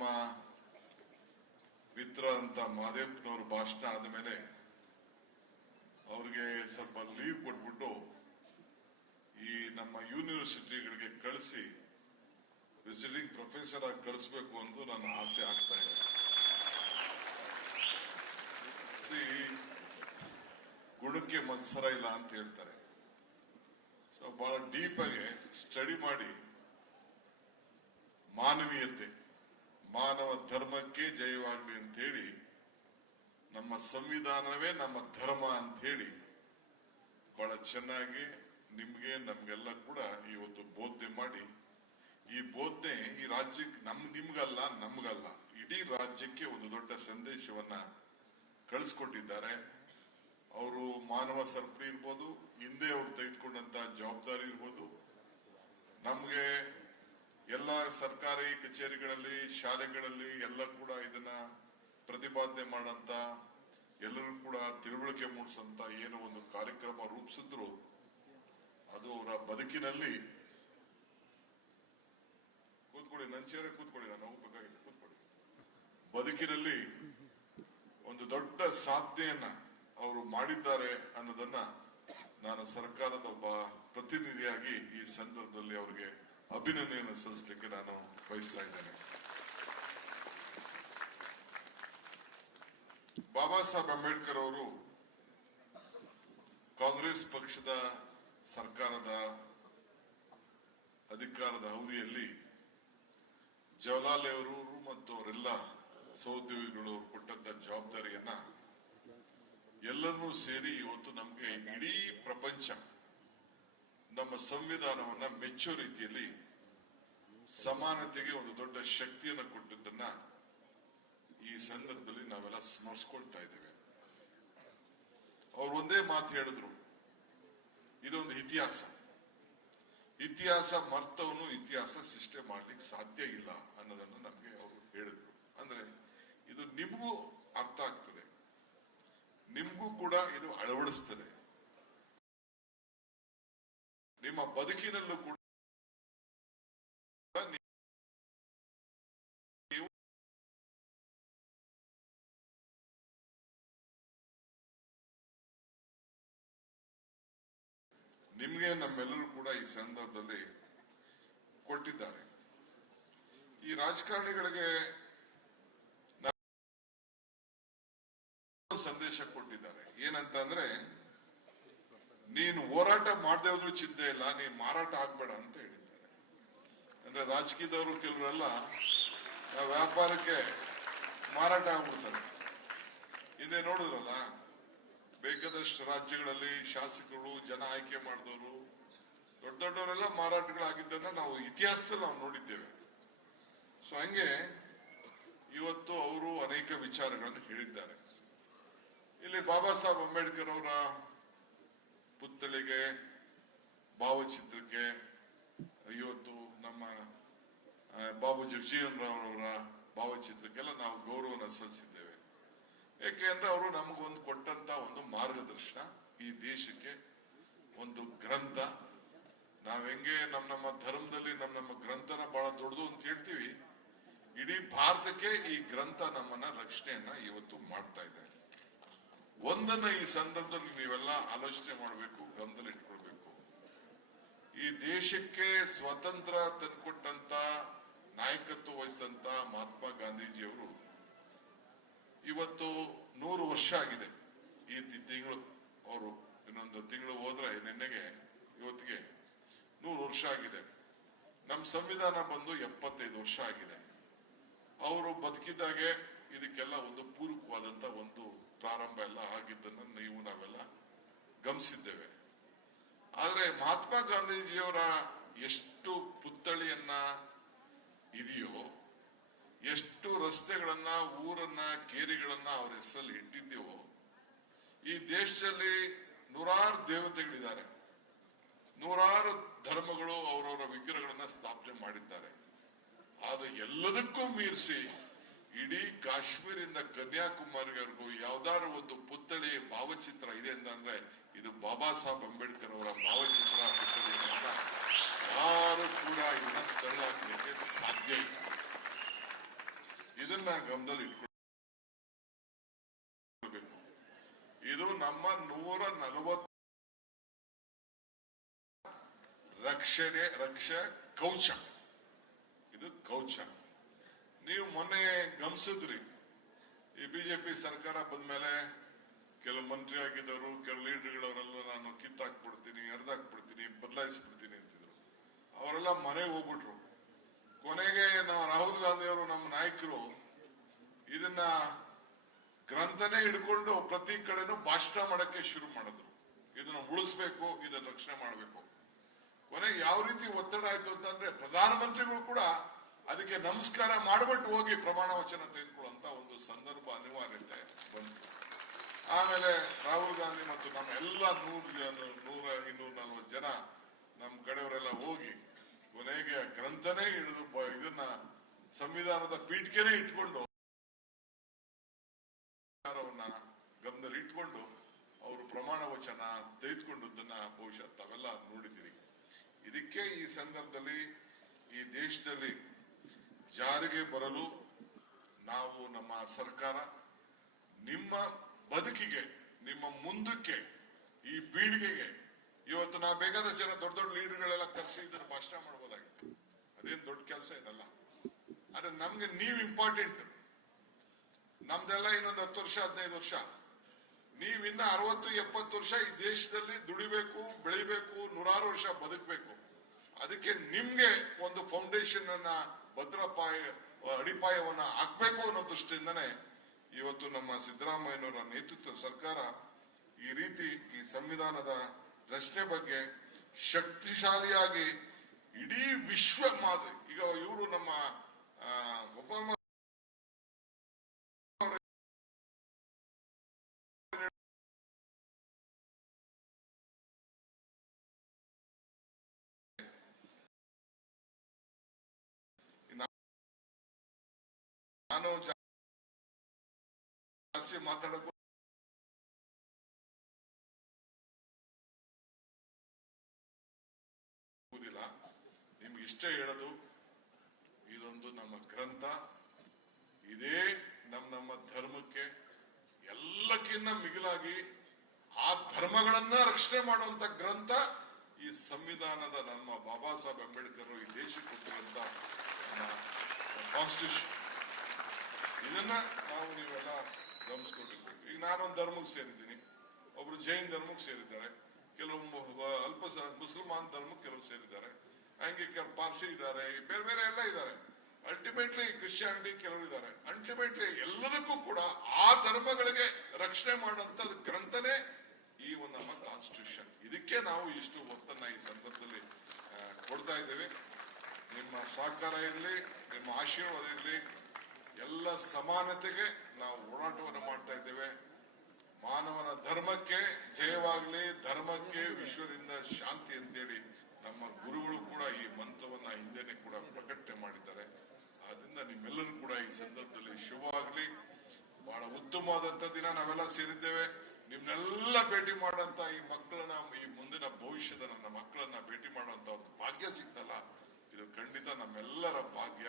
ನಮ್ಮ ಮಿತ್ರ ಅಂತ ಮಾದೇವನವರು ಭಾಷಣ ಆದಮೇಲೆ ಅವ್ರಿಗೆ ಸ್ವಲ್ಪ ಲೀವ್ ಕೊಟ್ಬಿಟ್ಟು ಈ ನಮ್ಮ ಯೂನಿವರ್ಸಿಟಿಗಳಿಗೆ ಕಳಿಸಿ ವಿಸಿಟಿಂಗ್ ಪ್ರೊಫೆಸರ್ ಆಗಿ ಕಳಿಸ್ಬೇಕು ಅಂತ ನನ್ನ ಆಸೆ ಆಗ್ತಾ ಇದೆ. ಗುಣಕ್ಕೆ ಮತ್ಸರ ಇಲ್ಲ ಅಂತ ಹೇಳ್ತಾರೆ. ಸೊ ಬಹಳ ಡೀಪ್ ಆಗಿ ಸ್ಟಡಿ ಮಾಡಿ ಮಾನವೀಯತೆ, ಮಾನವ ಧರ್ಮಕ್ಕೆ ಜಯವಾಗಲಿ ಅಂತ ಹೇಳಿ, ನಮ್ಮ ಸಂವಿಧಾನವೇ ನಮ್ಮ ಧರ್ಮ ಅಂತ ಹೇಳಿ ಬಹಳ ಚೆನ್ನಾಗಿ ನಿಮ್ಗೆ ನಮ್ಗೆಲ್ಲ ಕೂಡ ಇವತ್ತು ಬೋಧನೆ ಮಾಡಿ, ಈ ಬೋಧನೆ ಈ ರಾಜ್ಯಕ್ಕೆ ನಿಮ್ಗಲ್ಲ ನಮ್ಗಲ್ಲ ಇಡೀ ರಾಜ್ಯಕ್ಕೆ ಒಂದು ದೊಡ್ಡ ಸಂದೇಶವನ್ನ ಕಳಿಸ್ಕೊಟ್ಟಿದ್ದಾರೆ. ಅವರು ಮಾನವ ಸರಪಳಿ ಇರ್ಬೋದು, ಹಿಂದೆ ಅವ್ರು ತೆಗೆದುಕೊಂಡಂತ ಜವಾಬ್ದಾರಿ ಇರ್ಬೋದು, ನಮ್ಗೆ ಎಲ್ಲ ಸರ್ಕಾರಿ ಕಚೇರಿಗಳಲ್ಲಿ ಶಾಲೆಗಳಲ್ಲಿ ಎಲ್ಲ ಕೂಡ ಇದನ್ನ ಪ್ರತಿಪಾದನೆ ಮಾಡಂತ, ಎಲ್ಲರೂ ಕೂಡ ತಿಳುವಳಿಕೆ ಮೂಡಿಸಂತ ಏನೋ ಒಂದು ಕಾರ್ಯಕ್ರಮ ರೂಪಿಸಿದ್ರು, ಅದು ಅವರ ಬದುಕಿನಲ್ಲಿ ಕೂತ್ಕೊಳ್ಳಿ, ನನ್ನ ಚೇರೆ ಕೂತ್ಕೊಳ್ಳಿ, ನಾನು ಹೋಗ್ಬೇಕಾಗಿದೆ, ಕೂತ್ಕೊಳ್ಳಿ. ಬದುಕಿನಲ್ಲಿ ಒಂದು ದೊಡ್ಡ ಸಾಧನೆಯನ್ನ ಅವರು ಮಾಡಿದ್ದಾರೆ ಅನ್ನೋದನ್ನ ನಾನು ಸರ್ಕಾರದ ಒಬ್ಬ ಪ್ರತಿನಿಧಿಯಾಗಿ ಈ ಸಂದರ್ಭದಲ್ಲಿ ಅವರಿಗೆ ಅಭಿನಂದನೆಯನ್ನು ಸಲ್ಲಿಸಲಿಕ್ಕೆ ನಾನು ಬಯಸ್ತಾ ಇದ್ದೇನೆ. ಬಾಬಾ ಸಾಹೇಬ್ ಅಂಬೇಡ್ಕರ್ ಅವರು ಕಾಂಗ್ರೆಸ್ ಪಕ್ಷದ ಸರ್ಕಾರದ ಅಧಿಕಾರದ ಅವಧಿಯಲ್ಲಿ ಜವಾಹರ್ಲಾಲ್ ನೆಹರು ಮತ್ತು ಅವರೆಲ್ಲ ಸಹೋದ್ಯೋಗಿಗಳು ಕೊಟ್ಟಂತ ಜವಾಬ್ದಾರಿಯನ್ನ ಎಲ್ಲರನ್ನೂ ಸೇರಿ ಇವತ್ತು ನಮ್ಗೆ ಇಡೀ ಪ್ರಪಂಚ ನಮ್ಮ ಸಂವಿಧಾನವನ್ನ ಮೆಚ್ಚೋ ರೀತಿಯಲ್ಲಿ ಸಮಾನತೆಗೆ ಒಂದು ದೊಡ್ಡ ಶಕ್ತಿಯನ್ನು ಕೊಟ್ಟಿದ್ದನ್ನ ಈ ಸಂದರ್ಭದಲ್ಲಿ ನಾವೆಲ್ಲ ಸ್ಮರಿಸ್ಕೊಳ್ತಾ ಇದ್ದೇವೆ. ಅವ್ರು ಒಂದೇ ಮಾತು ಹೇಳಿದ್ರು, ಇದೊಂದು ಇತಿಹಾಸ ಮರ್ತವನು ಇತಿಹಾಸ ಸೃಷ್ಟಿ ಮಾಡ್ಲಿಕ್ಕೆ ಸಾಧ್ಯ ಇಲ್ಲ ಅನ್ನೋದನ್ನು ನಮ್ಗೆ ಅವರು ಹೇಳಿದ್ರು. ಅಂದ್ರೆ ಇದು ನಿಮಗೂ ಅರ್ಥ ಆಗ್ತದೆ, ನಿಮ್ಗೂ ಕೂಡ ಇದು ಅಳವಡಿಸ್ತದೆ, ನಿಮ್ಮ ಬದುಕಿನಲ್ಲೂ ಕೂಡ ನೀವು ನಿಮ್ಗೆ ನಮ್ಮೆಲ್ಲರೂ ಕೂಡ ಈ ಸಂದರ್ಭದಲ್ಲಿ ಕೊಟ್ಟಿದ್ದಾರೆ. ಈ ರಾಜಕಾರಣಿಗಳಿಗೆ ಸಂದೇಶ ಕೊಟ್ಟಿದ್ದಾರೆ. ಏನಂತ ಅಂದ್ರೆ, ನೀನು ಹೋರಾಟ ಮಾಡದೆ ಹೋದ್ರೂ ಚಿಂತೆ ಇಲ್ಲ, ನೀನ್ ಮಾರಾಟ ಆಗ್ಬೇಡ ಅಂತ ಹೇಳಿದ್ದಾರೆ. ಅಂದ್ರೆ ರಾಜಕೀಯದವರು ಕೆಲವರೆಲ್ಲ ವ್ಯಾಪಾರಕ್ಕೆ ಮಾರಾಟ ಆಗ್ಬಿಡ್ತಾರೆ. ಹಿಂದೆ ನೋಡಿದ್ರಲ್ಲ, ಬೇಕಾದಷ್ಟು ರಾಜ್ಯಗಳಲ್ಲಿ ಶಾಸಕರು, ಜನ ಆಯ್ಕೆ ಮಾಡಿದವರು, ದೊಡ್ಡ ದೊಡ್ಡವರೆಲ್ಲ ಮಾರಾಟಗಳಾಗಿದ್ದನ್ನ ನಾವು ಇತಿಹಾಸದಲ್ಲಿ ನಾವು ನೋಡಿದ್ದೇವೆ. ಸೊ ಹಂಗೆ ಇವತ್ತು ಅವರು ಅನೇಕ ವಿಚಾರಗಳನ್ನು ಹೇಳಿದ್ದಾರೆ. ಇಲ್ಲಿ ಬಾಬಾ ಸಾಹೇಬ್ ಅಂಬೇಡ್ಕರ್ ಅವರ ಪುತ್ಥಳಿಗೆ, ಭಾವಚಿತ್ರಕ್ಕೆ ಇವತ್ತು ನಮ್ಮ ಬಾಬು ಜಗಜೀವನ್ ರಾವ್ ಅವರ ಭಾವಚಿತ್ರಕ್ಕೆಲ್ಲ ನಾವು ಗೌರವನ ಸಲ್ಲಿಸಿದ್ದೇವೆ. ಯಾಕೆಂದ್ರೆ ಅವರು ನಮಗೊಂದು ಕೊಟ್ಟಂತ ಒಂದು ಮಾರ್ಗದರ್ಶನ, ಈ ದೇಶಕ್ಕೆ ಒಂದು ಗ್ರಂಥ. ನಾವ್ ಹೆಂಗೆ ನಮ್ಮ ಧರ್ಮದಲ್ಲಿ ನಮ್ಮ ಗ್ರಂಥನ ಬಹಳ ದೊಡ್ಡದು ಅಂತ ಹೇಳ್ತೀವಿ, ಇಡೀ ಭಾರತಕ್ಕೆ ಈ ಗ್ರಂಥ ನಮ್ಮನ್ನ ರಕ್ಷಣೆಯನ್ನ ಇವತ್ತು ಮಾಡ್ತಾ ಇದೆ. ಒಂದನ್ನ ಈ ಸಂದರ್ಭದಲ್ಲಿ ನೀವೆಲ್ಲ ಆಲೋಚನೆ ಮಾಡಬೇಕು, ಗಮನದಲ್ಲಿ ಇಟ್ಕೊಳ್ಬೇಕು. ಈ ದೇಶಕ್ಕೆ ಸ್ವತಂತ್ರ ತಂದುಕೊಟ್ಟಂತ, ನಾಯಕತ್ವ ವಹಿಸಿದಂತ ಮಹಾತ್ಮ ಗಾಂಧೀಜಿಯವರು ಇವತ್ತು 100 ವರ್ಷ ಆಗಿದೆ. ಈ ತಿಂಗಳು ಅವರು ಇನ್ನೊಂದು ತಿಂಗಳು ಹೋದ್ರೆ ನಿನ್ನೆಗೆ ಇವತ್ತಿಗೆ 100 ವರ್ಷ ಆಗಿದೆ. ನಮ್ಮ ಸಂವಿಧಾನ ಬಂದು 75 ವರ್ಷ ಆಗಿದೆ. ಅವರು ಬದುಕಿದ್ದಾಗೆ ಇದಕ್ಕೆಲ್ಲ ಒಂದು ಪೂರಕವಾದಂತ ಒಂದು ಪ್ರಾರಂಭ ಎಲ್ಲ ಆಗಿದ್ದನ್ನು ನಾವೆಲ್ಲ ಗಮನಿಸಿದ್ದೇವೆ. ಆದ್ರೆ ಮಹಾತ್ಮ ಗಾಂಧೀಜಿಯವರ ಎಷ್ಟು ಪುತ್ಥಳಿಯನ್ನ ಇದೆಯೋ, ಎಷ್ಟು ರಸ್ತೆಗಳನ್ನ, ಊರನ್ನ, ಕೇರಿಗಳನ್ನ ಅವ್ರ ಹೆಸರಲ್ಲಿ ಇಟ್ಟಿದ್ದೇವೋ, ಈ ದೇಶದಲ್ಲಿ ನೂರಾರು ದೇವತೆಗಳಿದ್ದಾರೆ, ನೂರಾರು ಧರ್ಮಗಳು ಅವರವರ ವಿಗ್ರಹಗಳನ್ನ ಸ್ಥಾಪನೆ ಮಾಡಿದ್ದಾರೆ. ಆದ್ರೆ ಎಲ್ಲದಕ್ಕೂ ಮೀರಿಸಿ ಇಡೀ ಕಾಶ್ಮೀರಿಂದ ಕನ್ಯಾಕುಮಾರಿವರೆಗೂ ಯಾವ್ದಾದ್ರು ಒಂದು ಪುತ್ಥಳಿ, ಭಾವಚಿತ್ರ ಇದೆ ಅಂತಂದ್ರೆ ಇದು ಬಾಬಾ ಸಾಹೇಬ್ ಅಂಬೇಡ್ಕರ್ ಅವರ ಭಾವಚಿತ್ರ, ಪುತ್ಥಳಿ ಅಂತ ಯಾರು ಕೂಡ ಇದನ್ನ ತಳ್ಳಾಕ್ಲಿಕ್ಕೆ ಸಾಧ್ಯ ಇಲ್ಲ. ಇದನ್ನ ಗಮನದಲ್ಲಿ ಇಟ್ಕೊಳ್ಬೇಕು. ಇದು ನಮ್ಮ 140 ರಕ್ಷ ಕವಚ. ಇದು ಕವಚ. ನೀವು ಮೊನ್ನೆ ಗಮನಿಸಿದ್ರಿ, ಈ ಬಿಜೆಪಿ ಸರ್ಕಾರ ಬಂದ್ಮೇಲೆ ಕೆಲವು ಮಂತ್ರಿ ಆಗಿದ್ದವರು, ಕೆಲವು ಲೀಡರ್ಗಳವರೆಲ್ಲ ನಾನು ಕಿತ್ತಾಕ್ಬಿಡ್ತೀನಿ, ಅರ್ಧಾಕ್ಬಿಡ್ತೀನಿ, ಬದಲಾಯಿಸ್ಬಿಡ್ತೀನಿ ಅಂತಿದ್ರು. ಅವರೆಲ್ಲ ಮನೆಗೆ ಹೋಗ್ಬಿಟ್ರು. ಕೊನೆಗೆ ನಾವು ರಾಹುಲ್ ಗಾಂಧಿ ಅವರು, ನಮ್ಮ ನಾಯಕರು, ಇದನ್ನ ಗ್ರಂಥನೇ ಹಿಡ್ಕೊಂಡು ಪ್ರತಿ ಕಡೆನೂ ಭಾಷಣ ಮಾಡಕ್ಕೆ ಶುರು ಮಾಡಿದ್ರು. ಇದನ್ನ ಉಳಿಸ್ಬೇಕು, ಇದನ್ನ ರಕ್ಷಣೆ ಮಾಡಬೇಕು. ಕೊನೆಗೆ ಯಾವ ರೀತಿ ಒತ್ತಡ ಆಯ್ತು ಅಂತಂದ್ರೆ ಪ್ರಧಾನಮಂತ್ರಿಗಳು ಕೂಡ ಅದಕ್ಕೆ ನಮಸ್ಕಾರ ಮಾಡ್ಬಿಟ್ಟು ಹೋಗಿ ಪ್ರಮಾಣ ವಚನ ತೆಗೆದುಕೊಳ್ಳುವಂತ ಒಂದು ಸಂದರ್ಭ ಅನಿವಾರ್ಯತೆ ಬಂತು. ಆಮೇಲೆ ರಾಹುಲ್ ಗಾಂಧಿ ಮತ್ತು ನಮ್ಮ ಎಲ್ಲ 240 ಜನ ನಮ್ಮ ಕಡೆಯವರೆಲ್ಲ ಹೋಗಿ ಕೊನೆಗೆ ಗ್ರಂಥನೇ ಹಿಡಿದು ಇದನ್ನ ಸಂವಿಧಾನದ ಪೀಠಿಕೆನೇ ಇಟ್ಕೊಂಡು ಗಮನದಲ್ಲಿ ಇಟ್ಕೊಂಡು ಅವರು ಪ್ರಮಾಣ ವಚನ ತೆಗೆದುಕೊಂಡದನ್ನ ಬಹುಶಃ ತಾವೆಲ್ಲ ನೋಡಿದ್ದೀರಿ. ಇದಕ್ಕೆ ಈ ಸಂದರ್ಭದಲ್ಲಿ ಈ ದೇಶದಲ್ಲಿ ಜಾರಿಗೆ ಬರಲು ನಾವು, ನಮ್ಮ ಸರ್ಕಾರ, ನಿಮ್ಮ ಬದುಕಿಗೆ, ನಿಮ್ಮ ಮುಂದಕ್ಕೆ, ಈ ಪೀಳಿಗೆಗೆ ಇವತ್ತು ನಾವು ಬೇಕಾದ ಜನ ದೊಡ್ಡ ದೊಡ್ಡ ಲೀಡರ್ಗಳೆಲ್ಲ ಕರೆಸಿ ಇದನ್ನು ಭಾಷಣ ಮಾಡಬಹುದಾಗಿತ್ತು. ಅದೇನು ದೊಡ್ಡ ಕೆಲಸ ಏನಲ್ಲ. ಆದ್ರೆ ನಮ್ಗೆ ನೀವು ಇಂಪಾರ್ಟೆಂಟ್. ನಮ್ದೆಲ್ಲ ಇನ್ನೊಂದು 10 ವರ್ಷ 15 ವರ್ಷ. ನೀವಿನ್ನ 60-70 ವರ್ಷ ಈ ದೇಶದಲ್ಲಿ ದುಡಿಬೇಕು, ಬೆಳಿಬೇಕು, 100 ವರ್ಷ ಬದುಕಬೇಕು. ಅದಕ್ಕೆ ನಿಮ್ಗೆ ಒಂದು ಫೌಂಡೇಶನ್ ಅನ್ನ, ಅಡಿಪಾಯವನ್ನ ಹಾಕ್ಬೇಕು ಅನ್ನೋ ದೃಷ್ಟಿಯಿಂದನೇ ಇವತ್ತು ನಮ್ಮ ಸಿದ್ದರಾಮಯ್ಯನವರ ನೇತೃತ್ವದ ಸರ್ಕಾರ ಈ ರೀತಿ ಈ ಸಂವಿಧಾನದ ರಚನೆ ಬಗ್ಗೆ ಶಕ್ತಿಶಾಲಿಯಾಗಿ ಇಡೀ ವಿಶ್ವ ಮಾದರಿ. ಈಗ ಇವರು ನಮ್ಮ ಒಬ್ಬ ನಾನು ಜಾಸ್ತಿ ಮಾತಾಡೋದು ನಿಮ್ಗೆ ಇಷ್ಟ ಹೇಳೋದು, ಇದೊಂದು ನಮ್ಮ ಗ್ರಂಥ. ಇದೇ ನಮ್ಮ ಧರ್ಮಕ್ಕೆ ಎಲ್ಲಕ್ಕಿಂತ ಮಿಗಿಲಾಗಿ ಆ ಧರ್ಮಗಳನ್ನ ರಕ್ಷಣೆ ಮಾಡುವಂತ ಗ್ರಂಥ ಈ ಸಂವಿಧಾನದ, ನಮ್ಮ ಬಾಬಾ ಸಾಹೇಬ್ ಅಂಬೇಡ್ಕರ್ ಈ ದೇಶಕ್ಕೆ ಕೊಟ್ಟಿರುವಂತ ಕಾನ್ಸ್ಟಿಟ್ಯೂಷನ್. ಇದನ್ನ ನಾವು ನೀವೆಲ್ಲ ಗಮನಿಸ್ಕೊಂಡಿರ್ಬೇಕು. ಈಗ ನಾನೊಂದು ಧರ್ಮಕ್ಕೆ ಸೇರಿದ್ದೀನಿ, ಒಬ್ರು ಜೈನ್ ಧರ್ಮಕ್ಕೆ ಸೇರಿದ್ದಾರೆ, ಕೆಲವು ಮುಸಲ್ಮಾನ್ ಧರ್ಮಕ್ಕೆ ಕೆಲವರು ಸೇರಿದ್ದಾರೆ, ಹಂಗೆ ಕೆಲವು ಪಾರ್ಸಿ ಇದ್ದಾರೆ, ಬೇರೆ ಬೇರೆ ಎಲ್ಲ ಇದ್ದಾರೆ. ಅಲ್ಟಿಮೇಟ್ಲಿ ಕ್ರಿಶ್ಚಿಯಾನಿಟಿ ಕೆಲವರು ಇದ್ದಾರೆ. ಅಲ್ಟಿಮೇಟ್ಲಿ ಎಲ್ಲದಕ್ಕೂ ಕೂಡ ಆ ಧರ್ಮಗಳಿಗೆ ರಕ್ಷಣೆ ಮಾಡುವಂತ ಗ್ರಂಥನೇ ಈ ಒಂದು ನಮ್ಮ ಕಾನ್ಸ್ಟಿಟ್ಯೂಷನ್. ಇದಕ್ಕೆ ನಾವು ಇಷ್ಟು ಒತ್ತನ್ನ ಈ ಸಂದರ್ಭದಲ್ಲಿ ಕೊಡ್ತಾ ಇದ್ದೇವೆ. ನಿಮ್ಮ ಸಹಕಾರ ಇರಲಿ, ನಿಮ್ಮ ಆಶೀರ್ವಾದ ಇರಲಿ. ಎಲ್ಲ ಸಮಾನತೆಗೆ ನಾವು ಹೋರಾಟವನ್ನು ಮಾಡ್ತಾ ಇದ್ದೇವೆ. ಮಾನವನ ಧರ್ಮಕ್ಕೆ ಜಯವಾಗಲಿ, ಧರ್ಮಕ್ಕೆ ವಿಶ್ವದಿಂದ ಶಾಂತಿ ಅಂತೇಳಿ ನಮ್ಮ ಗುರುಗಳು ಕೂಡ ಈ ಮಂತ್ರವನ್ನ ಹಿಂದೆನೆ ಕೂಡ ಪ್ರಕಟಣೆ ಮಾಡಿದ್ದಾರೆ. ಆದ್ರಿಂದ ನಿಮ್ಮೆಲ್ಲರೂ ಕೂಡ ಈ ಸಂದರ್ಭದಲ್ಲಿ ಶುಭವಾಗಲಿ. ಬಹಳ ಉತ್ತಮವಾದಂತ ದಿನ ನಾವೆಲ್ಲ ಸೇರಿದ್ದೇವೆ. ನಿಮ್ನೆಲ್ಲ ಭೇಟಿ ಮಾಡುವಂತ ಈ ಮಕ್ಕಳನ್ನ, ಈ ಮುಂದಿನ ಭವಿಷ್ಯದ ನನ್ನ ಮಕ್ಕಳನ್ನ ಭೇಟಿ ಮಾಡುವಂತ ಒಂದು ಭಾಗ್ಯ ಸಿಗ್ತಲ್ಲ, ಇದು ಖಂಡಿತ ನಮ್ಮೆಲ್ಲರ ಭಾಗ್ಯ.